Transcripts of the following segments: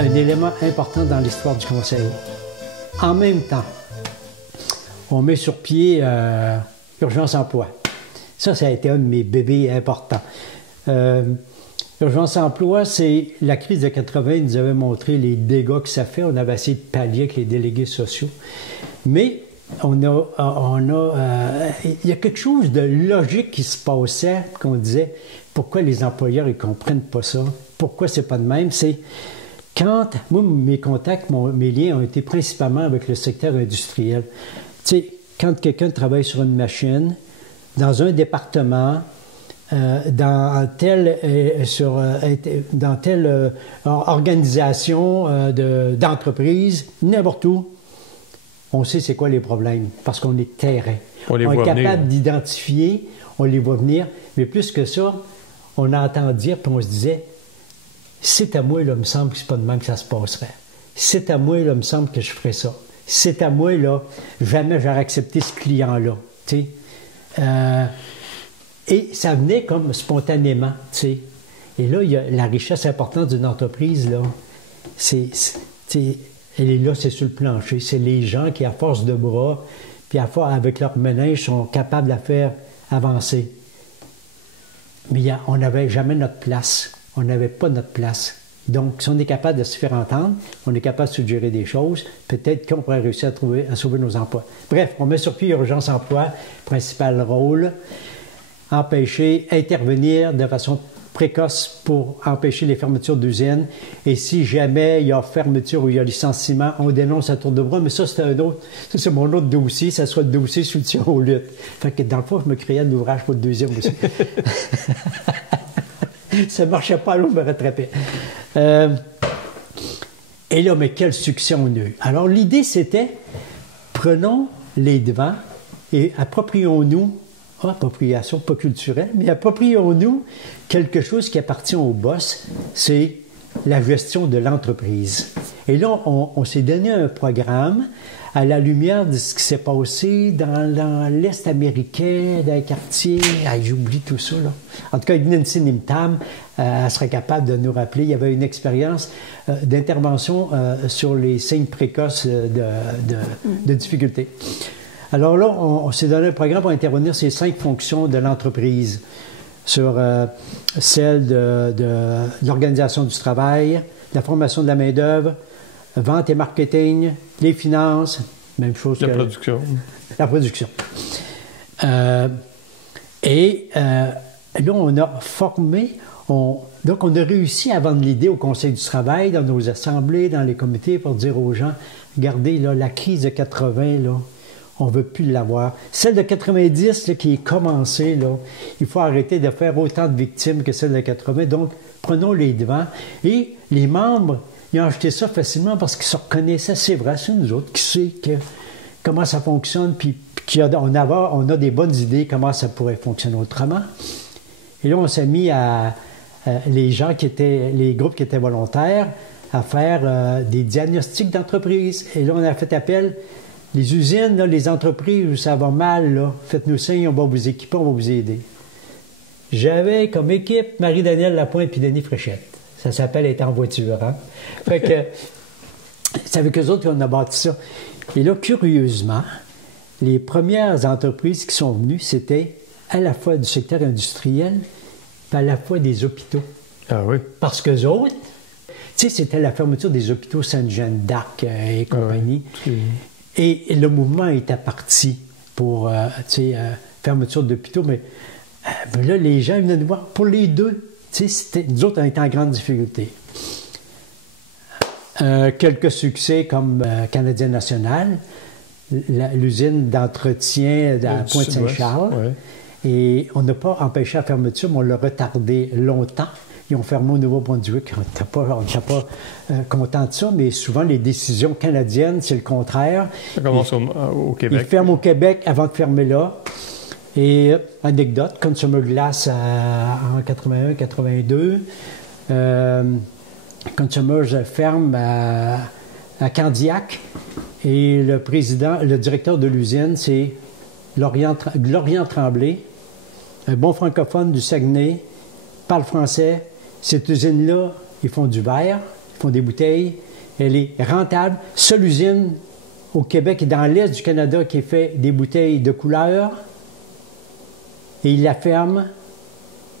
un élément important dans l'histoire du Conseil. En même temps, on met sur pied Urgence Emploi. Ça a été un de mes bébés importants. Urgence Emploi, c'est la crise de 80 nous avait montré les dégâts que ça fait. On avait essayé de pallier avec les délégués sociaux. Mais il y a quelque chose de logique qui se passait, qu'on disait, pourquoi les employeurs ne comprennent pas ça? Pourquoi c'est pas de même? C'est quand, moi, mes contacts, mes liens ont été principalement avec le secteur industriel. Tu sais, quand quelqu'un travaille sur une machine, dans un département, dans telle organisation d'entreprise, n'importe où, on sait c'est quoi les problèmes, parce qu'on est terrain. On est capable d'identifier, on les voit venir, mais plus que ça, on entend dire, puis on se disait, c'est à moi, là, il me semble que c'est pas de même que ça se passerait. C'est à moi, là, il me semble que je ferais ça. C'est à moi, là, jamais j'aurais accepté ce client-là, tu sais. Et ça venait comme spontanément, tu sais. Et là, il y a la richesse importante d'une entreprise, là, elle est là, c'est sur le plancher. C'est les gens qui, à force de bras, puis avec leur ménage, sont capables de la faire avancer. Mais on n'avait jamais notre place. On n'avait pas notre place. Donc, si on est capable de se faire entendre, on est capable de suggérer des choses, peut-être qu'on pourrait réussir à sauver nos emplois. Bref, on met sur pied Urgence Emploi, principal rôle, intervenir de façon précoce pour empêcher les fermetures d'usines. Et si jamais il y a fermeture ou il y a licenciement, on dénonce à tour de bras. Mais ça, c'est mon autre dossier. Ça soit le dossier soutien aux luttes. Fait que dans le fond, je me créais un ouvrage pour le deuxième aussi. Ça ne marchait pas, l'autre me rattrapait. Et là, mais quel succès on a eu. Alors, l'idée, c'était, prenons les devants et approprions-nous, appropriation pas culturelle, mais approprions-nous quelque chose qui appartient au boss, c'est la gestion de l'entreprise. Et là, on s'est donné un programme à la lumière de ce qui s'est passé dans l'Est américain, dans les quartiers. J'oublie tout ça, là. En tout cas, Nancy Nimtam, elle serait capable de nous rappeler. Il y avait une expérience d'intervention sur les signes précoces de difficultés. Alors là, on s'est donné un programme pour intervenir sur les 5 fonctions de l'entreprise, sur celle de l'organisation du travail, la formation de la main-d'œuvre, vente et marketing, les finances, même chose que... La production. La production. Là, on a formé, donc on a réussi à vendre l'idée au Conseil du travail, dans nos assemblées, dans les comités, pour dire aux gens, regardez, là, la crise de 80, là, on ne veut plus l'avoir. Celle de 90, là, qui est commencée, là, il faut arrêter de faire autant de victimes que celle de 80. Donc, prenons les devants. Et les membres, ils ont acheté ça facilement parce qu'ils se reconnaissaient. C'est vrai, c'est nous autres qui sait comment ça fonctionne, puis on a des bonnes idées comment ça pourrait fonctionner autrement. Et là, on s'est mis les groupes qui étaient volontaires, à faire des diagnostics d'entreprise. Et là, on a fait appel. Les usines, là, les entreprises où ça va mal, là, faites-nous signe, on va vous équiper, on va vous aider. J'avais comme équipe Marie-Danielle Lapointe et Denis Fréchette. Ça s'appelle être en voiture. Hein? Fait que c'est avec eux autres qu'on a bâti ça. Et là, curieusement, les premières entreprises qui sont venues, c'était à la fois du secteur industriel et à la fois des hôpitaux. Ah oui? Parce qu'eux autres, tu sais, c'était la fermeture des hôpitaux Sainte-Jeanne d'Arc et compagnie. Ah oui. Et le mouvement était parti pour, fermeture d'hôpitaux. Mais là, les gens venaient nous voir. Pour les deux, nous autres, on était en grande difficulté. Quelques succès comme Canadien National, l'usine d'entretien à Pointe-Saint-Charles. Ouais. Et on n'a pas empêché la fermeture, mais on l'a retardé longtemps. Ils ont fermé au Nouveau-Brunswick. On n'était pas content de ça, mais souvent, les décisions canadiennes, c'est le contraire. Ça commence au Québec. Ils ferment au Québec avant de fermer là. Et anecdote, Consumer Glass en 81-82. Consumer ferme à Candiac. Et le directeur de l'usine, c'est Lorient Tremblay, un bon francophone du Saguenay, parle français. Cette usine-là, ils font du verre, font des bouteilles. Elle est rentable. Seule usine au Québec et dans l'Est du Canada qui fait des bouteilles de couleur. Et ils la ferment.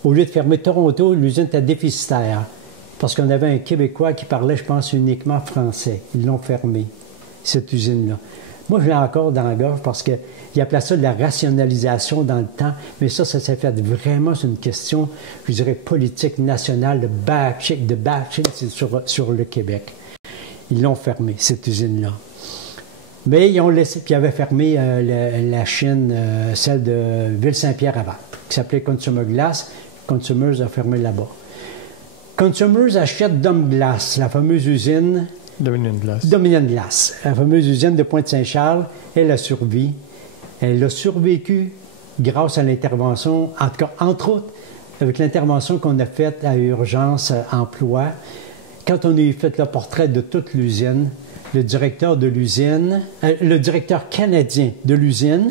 Au lieu de fermer Toronto, l'usine était déficitaire. Parce qu'on avait un Québécois qui parlait, je pense, uniquement français. Ils l'ont fermée, cette usine-là. Moi, je l'ai encore dans la gorge parce qu'il appelait ça de la rationalisation dans le temps. Mais ça s'est fait vraiment sur une question, je dirais, politique nationale de bashing sur le Québec. Ils l'ont fermée, cette usine-là. Mais ils ont laissé, puis ils avaient fermé la Chine, celle de Ville-Saint-Pierre-avant, qui s'appelait Consumer Glass. Consumers a fermé là-bas. Consumers achète Dom Glass, la fameuse usine. Dominion Glass. Dominion Glass, la fameuse usine de Pointe-Saint-Charles. Elle a survécu. Elle a survécu grâce à l'intervention, en tout cas, entre autres, avec l'intervention qu'on a faite à Urgence Emploi. Quand on a fait le portrait de toute l'usine, le directeur de l'usine, le directeur canadien de l'usine,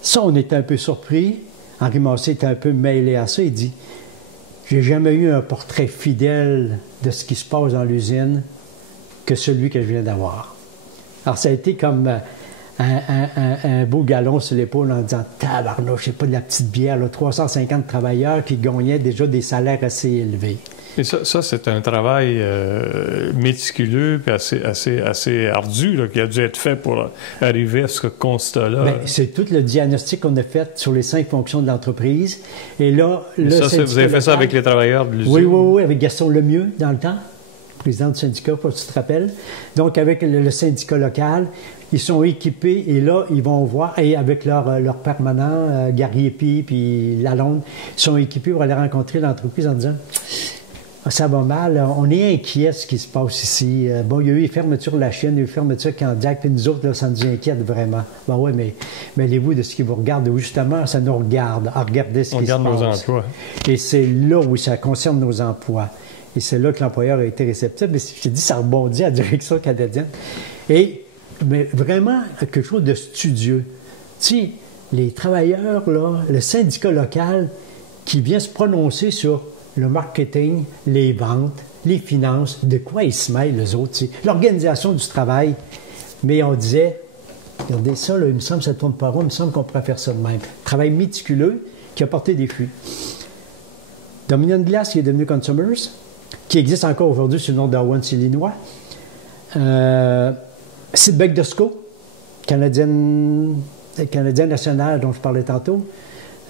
ça, on était un peu surpris. Henri Massé était un peu mêlé à ça. Il dit « J'ai jamais eu un portrait fidèle de ce qui se passe dans l'usine que celui que je viens d'avoir. » Alors, ça a été comme un beau galon sur l'épaule en disant « Tabarnouche, c'est pas de la petite bière, là, 350 travailleurs qui gagnaient déjà des salaires assez élevés. » Et ça c'est un travail méticuleux et assez ardu là, qui a dû être fait pour arriver à ce constat-là. Bien, c'est tout le diagnostic qu'on a fait sur les 5 fonctions de l'entreprise. Et là, vous avez fait ça avec les travailleurs de l'usine? Oui, avec Gaston Lemieux, dans le temps, président du syndicat, pour que tu te rappelles. Donc, avec le syndicat local, ils sont équipés et là, ils vont voir, et avec leur permanent, Gary Epi puis Lalonde, ils sont équipés pour aller rencontrer l'entreprise en disant ça va mal, on est inquiet de ce qui se passe ici. Bon, il y a eu les fermetures de la Chine, il y a eu les fermetures Candiac, puis nous autres, là, ça nous inquiète vraiment. Ben oui, mais mêlez-vous de ce qui vous regarde. Justement, ça nous regarde. Regardez ce qui se passe. On regarde nos emplois. Et c'est là où ça concerne nos emplois. Et c'est là que l'employeur a été réceptif. Mais je te dis, ça rebondit à la direction canadienne. Mais vraiment, quelque chose de studieux. Tu sais, les travailleurs, là, le syndicat local qui vient se prononcer sur le marketing, les ventes, les finances, de quoi ils se mêlent, les autres, l'organisation du travail. Mais on disait, regardez ça, là, il me semble que ça ne tourne pas rond, il me semble qu'on pourrait faire ça de même. Travail méticuleux qui a porté des fruits. Dominion Glass, qui est devenu Consumers, qui existe encore aujourd'hui sous le nom d'Owens Illinois. Sidbeck Dosco, Canadienne nationale dont je parlais tantôt.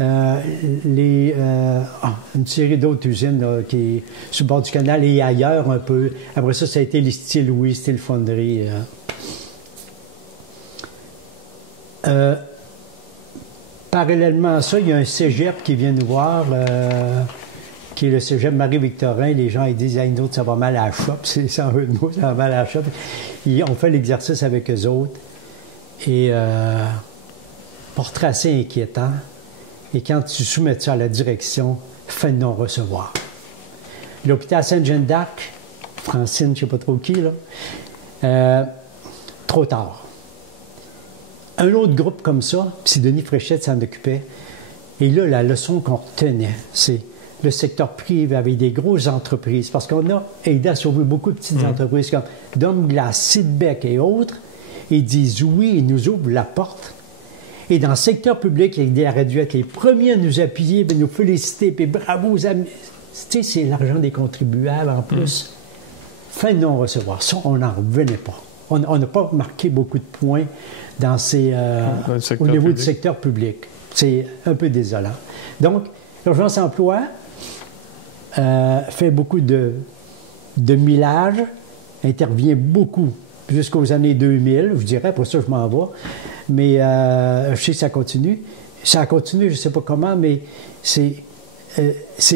Une série d'autres usines là, qui est sur le bord du canal et ailleurs un peu. Après ça, ça a été les Style Louis, Style Fonderie. Parallèlement à ça, il y a un cégep qui vient nous voir, qui est le cégep Marie-Victorin. Les gens ils disent hey, nous autres, ça va mal à la shop. C'est sans eux de mots, ça va mal à la shop. On fait l'exercice avec eux autres. Et portrait assez inquiétant. Et quand tu soumets ça à la direction, fin de non-recevoir. L'hôpital Sainte-Jeanne d'Arc, Francine, je ne sais pas trop qui, là, trop tard. Un autre groupe comme ça, c'est Denis Fréchette s'en occupait. Et là, la leçon qu'on retenait, c'est le secteur privé avec des grosses entreprises, parce qu'on a aidé à sauver beaucoup de petites entreprises comme Dom Glass, Sidbeck et autres. Ils disent oui, ils nous ouvrent la porte. Et dans le secteur public, il aurait dû être les premiers à nous appuyer, puis nous féliciter, puis bravo aux amis. Tu sais, c'est l'argent des contribuables en plus. Fin de non-recevoir. Ça, on n'en revenait pas. On n'a pas marqué beaucoup de points dans au niveau du secteur public. C'est un peu désolant. Donc, l'Urgence Emploi fait beaucoup de millage, intervient beaucoup jusqu'aux années 2000, je dirais, pour ça je m'en vais. Mais je sais que ça continue. Ça a continué, je ne sais pas comment, mais c'est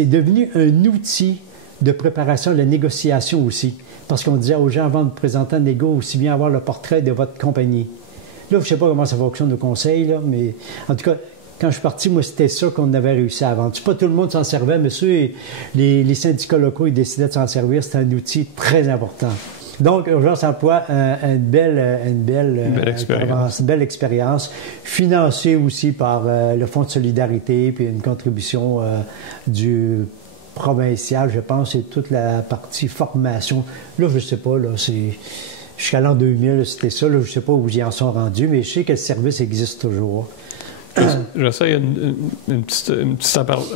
devenu un outil de préparation de la négociation aussi. Parce qu'on disait aux gens, avant de présenter un négo, aussi bien avoir le portrait de votre compagnie. Là, je ne sais pas comment ça fonctionne au conseil, là, mais en tout cas, quand je suis parti, moi, c'était ça qu'on avait réussi à vendre. C'est pas tout le monde s'en servait, mais les syndicats locaux, ils décidaient de s'en servir. C'était un outil très important. Donc, Urgence Emploi, une belle expérience, financée aussi par le Fonds de solidarité, puis une contribution du provincial, je pense, c'est toute la partie formation. Là, je ne sais pas, là, c'est... Jusqu'à l'an 2000, c'était ça. Là, je ne sais pas où ils en sont rendus, mais je sais que le service existe toujours. J'essaie une petite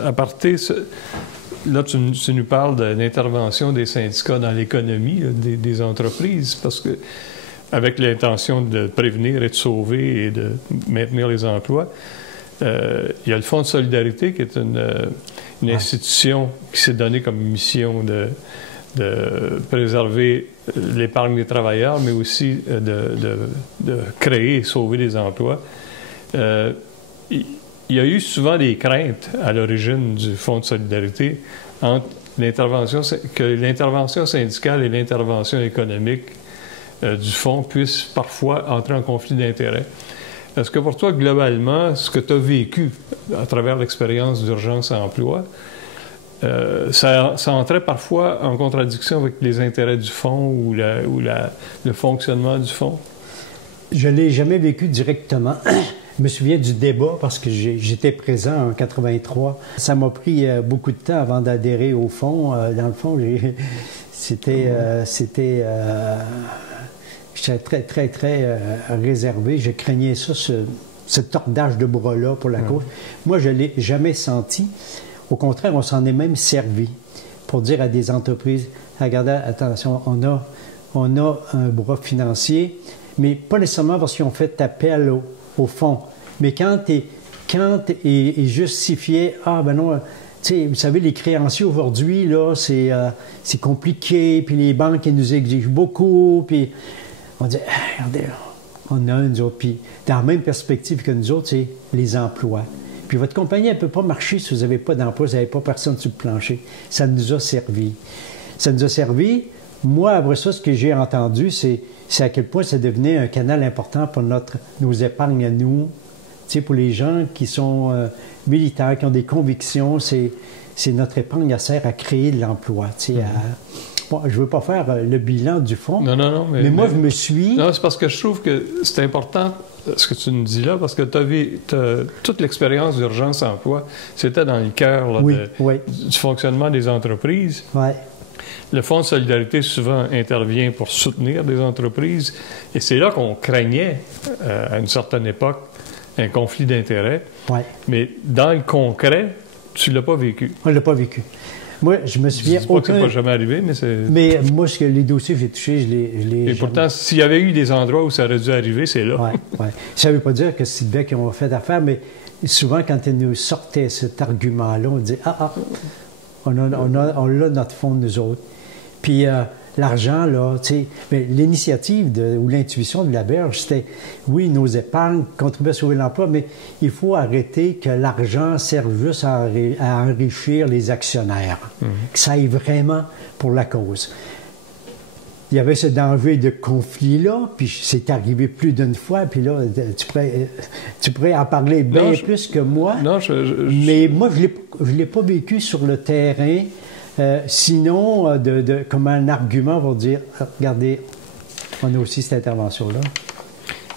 aparté. Là, tu nous parles de l'intervention des syndicats dans l'économie des entreprises, parce que avec l'intention de prévenir et de sauver et de maintenir les emplois, il y a le Fonds de solidarité qui est une institution qui s'est donnée comme mission de préserver l'épargne des travailleurs, mais aussi de créer et sauver des emplois. Il y a eu souvent des craintes à l'origine du Fonds de solidarité entre l'intervention syndicale et l'intervention économique du Fonds puissent parfois entrer en conflit d'intérêts. Est-ce que pour toi, globalement, ce que tu as vécu à travers l'expérience d'urgence emploi, ça entrait parfois en contradiction avec les intérêts du Fonds ou le fonctionnement du Fonds? Je ne l'ai jamais vécu directement. Je me souviens du débat parce que j'étais présent en 83. Ça m'a pris beaucoup de temps avant d'adhérer au Fonds. Dans le fond, j'étais très, très, très réservé. Je craignais ça, ce tordage de bras-là pour la cause. Moi, je ne l'ai jamais senti. Au contraire, on s'en est même servi pour dire à des entreprises, regardez, attention, on a un bras financier, mais pas nécessairement parce qu'ils ont fait appel au Fonds. Mais quand est justifié, ah ben non, tu sais, vous savez, les créanciers aujourd'hui, là, c'est compliqué, puis les banques, elles nous exigent beaucoup, puis on dit, regardez, on a nous autres, puis dans la même perspective que nous autres, c'est les emplois. Puis votre compagnie, elle ne peut pas marcher si vous n'avez pas d'emploi, vous n'avez pas personne sur le plancher. Ça nous a servi. Ça nous a servi. Moi, après ça, ce que j'ai entendu, c'est à quel point ça devenait un canal important pour nos épargnes à nous. Tu sais, pour les gens qui sont militaires, qui ont des convictions, c'est notre épargne, elle sert à créer de l'emploi. Tu sais, bon, je ne veux pas faire le bilan du Fonds. Non. Mais moi, je me suis... Non, c'est parce que je trouve que c'est important ce que tu nous dis là, parce que toute l'expérience d'urgence emploi, c'était dans le cœur du fonctionnement des entreprises. Oui. Le Fonds de solidarité, souvent, intervient pour soutenir des entreprises. Et c'est là qu'on craignait, à une certaine époque, un conflit d'intérêts. Oui. Mais dans le concret, tu ne l'as pas vécu. On ne l'a pas vécu. Moi, je me souviens... Je ne dis pas que ça n'est pas jamais arrivé, mais c'est... Mais moi, les dossiers que j'ai touchés, je les... Et pourtant, s'il y avait eu des endroits où ça aurait dû arriver, c'est là. Oui. Ça ne veut pas dire que c'est bien qu'ils ont fait affaire, mais souvent, quand ils nous sortaient cet argument-là, on dit « Ah, on a notre fonds, nous autres. » Puis l'argent, là, tu sais, l'initiative ou l'intuition de la Berge, c'était, oui, nos épargnes contribuent à sauver l'emploi, mais il faut arrêter que l'argent serve juste à enrichir les actionnaires, que ça aille vraiment pour la cause. Il y avait ce danger de conflit-là, puis c'est arrivé plus d'une fois, puis là, tu pourrais en parler bien plus que moi. Non, mais moi, je ne l'ai pas vécu sur le terrain. Sinon, comme un argument pour dire, regardez, on a aussi cette intervention-là.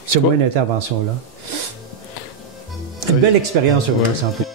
C'est moi une intervention-là. Une belle expérience sur le santé.